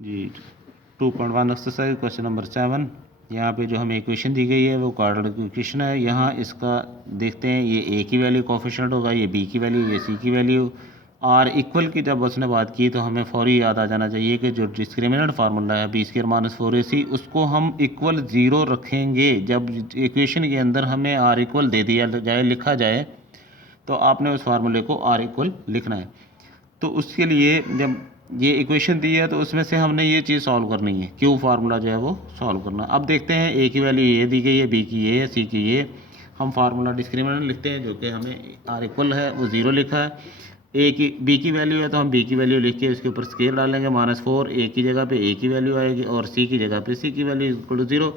जी 2.1 exercise question number 7। यहाँ पे जो हमें इक्वेशन दी गई है वो क्वाड्रेटिक इक्वेशन है। यहाँ इसका देखते हैं, ये ए की वैल्यू कोफिशिएंट होगा, ये बी की वैल्यू, ये सी की वैल्यू। और इक्वल की जब उसने बात की तो हमें फौरी याद आ जाना चाहिए कि जो डिस्क्रिमिनेंट फार्मूला है बी स्क्वायर माइनस 4ac, उसको हम इक्वल 0 रखेंगे। जब इक्वेशन के अंदर हमें आर इक्वल दे दिया जाए, लिखा जाए, तो आपने उस फार्मूले को आर इक्वल लिखना है। तो उसके लिए जब ये इक्वेशन दी है तो उसमें से हमने ये चीज़ सॉल्व करनी है, क्यू फार्मूला जो है वो सॉल्व करना। अब देखते हैं, ए की वैल्यू ये दी गई है, बी की ये है, सी की ये। हम फार्मूला डिस्क्रिमिनेंट लिखते हैं, जो कि हमें आर इक्वल है वो 0 लिखा है। ए की बी की वैल्यू है तो हम बी की वैल्यू लिख के उसके ऊपर स्केल डालेंगे -4। ए की जगह पे ए की वैल्यू आएगी और सी की जगह पे सी की वैल्यू इक्वल टू 0।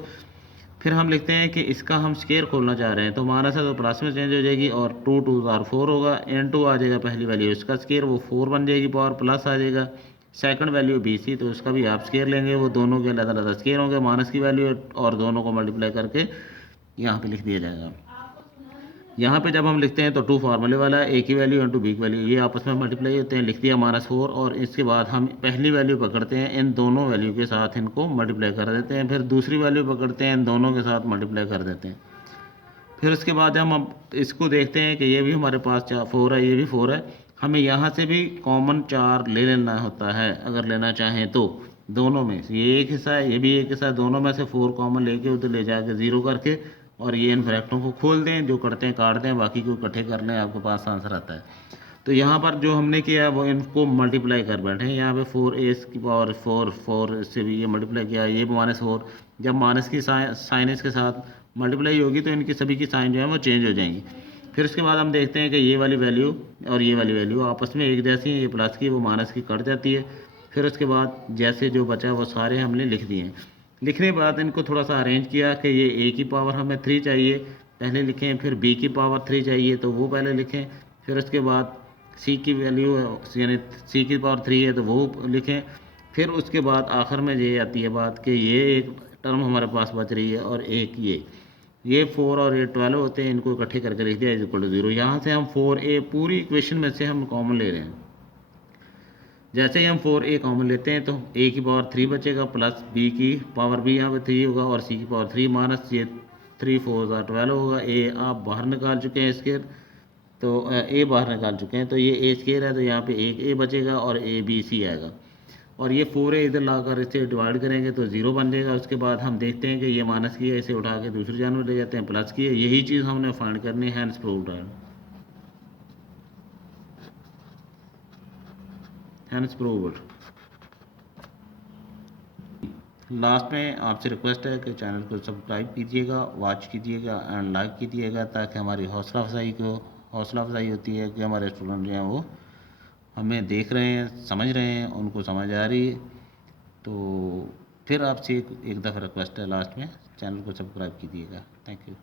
फिर हम लिखते हैं कि इसका हम स्केयर खोलना चाह रहे हैं, तो माइनस है तो प्लस में चेंज हो जाएगी और 2 2 4 होगा। n2 आ जाएगा पहली वैल्यू, इसका स्केयर वो 4 बन जाएगी, पावर प्लस आ जाएगा। सेकंड वैल्यू bc, तो उसका भी आप स्केयर लेंगे, वो दोनों के अलग अलग स्केयर होंगे, माइनस की वैल्यू और दोनों को मल्टीप्लाई करके यहाँ पे लिख दिया जाएगा। यहाँ पे जब हम लिखते हैं तो 2 फार्मूले वाला है, ए की वैल्यू इंटू बी की वैल्यू, ये आपस में मल्टीप्लाई होते हैं, लिख दिया -4। और इसके बाद हम पहली वैल्यू पकड़ते हैं, इन दोनों वैल्यू के साथ इनको मल्टीप्लाई कर देते हैं। फिर दूसरी वैल्यू पकड़ते हैं, इन दोनों के साथ मल्टीप्लाई कर देते हैं। फिर उसके बाद हम अब इसको देखते हैं कि ये भी हमारे पास 4 है, ये भी 4 है। हमें यहाँ से भी कॉमन 4 ले लेना होता है, अगर लेना चाहें तो। दोनों में से ये एक हिस्सा है, ये भी एक हिस्सा है, दोनों में से 4 कॉमन लेके उधर ले जाके 0 करके और ये इन ब्रैकेटों को खोल दें, जो करते हैं काट दें, बाकी को इकट्ठे कर लें, आपके पास आंसर आता है। तो यहाँ पर जो हमने किया वो इनको मल्टीप्लाई कर बैठे हैं। यहाँ पे 4a की पावर 4 से भी ये मल्टीप्लाई किया, ये -4। जब माइनस की साइन इसके साथ मल्टीप्लाई होगी तो इनकी सभी की साइन जो है वो चेंज हो जाएंगी। फिर उसके बाद हम देखते हैं कि ये वाली वैल्यू और ये वाली वैल्यू आपस में एक जैसी हैं, ये प्लस की वो माइनस की कट जाती है। फिर उसके बाद जैसे जो बचा वो सारे हमने लिख दिए हैं। लिखने के बाद इनको थोड़ा सा अरेंज किया कि ये ए की पावर हमें 3 चाहिए, पहले लिखें। फिर बी की पावर 3 चाहिए तो वो पहले लिखें। फिर उसके बाद सी की वैल्यू यानी सी की पावर 3 है तो वो लिखें। फिर उसके बाद आखिर में ये आती है बात कि ये एक टर्म हमारे पास बच रही है और एक ये 4 और ये 12 होते हैं, इनको इकट्ठे करके लिख दिया इक्वल टू 0। यहाँ से हम 4a पूरी इक्वेशन में से हम कॉमन ले रहे हैं। जैसे ही हम 4a कॉमन लेते हैं तो a की पावर 3 बचेगा, प्लस b की पावर भी यहाँ पे 3 होगा और c की पावर 3 माइनस ये 3 4 12 होगा। a आप बाहर निकाल चुके हैं स्केयर, तो a बाहर निकाल चुके हैं, तो ये a स्केयर है, तो यहाँ पे एक a बचेगा और a b c आएगा। और ये 4a इधर लाकर इसे डिवाइड करेंगे तो 0 बन जाएगा। उसके बाद हम देखते हैं कि ये माइनस की है, इसे उठा के दूसरी जानब ले जाते हैं, प्लस की है। यही चीज़ हमने फाइंड करनी है, हैंस प्रूव्ड है, हैंस प्रूव्ड। लास्ट में आपसे रिक्वेस्ट है कि चैनल को सब्सक्राइब कीजिएगा, वॉच कीजिएगा एंड लाइक कीजिएगा, ताकि हमारी हौसला अफजाई होती है कि हमारे स्टूडेंट जो हैं वो हमें देख रहे हैं, समझ रहे हैं, उनको समझ आ रही है। तो फिर आपसे एक दफ़ा रिक्वेस्ट है लास्ट में, चैनल को सब्सक्राइब कीजिएगा। Thank you.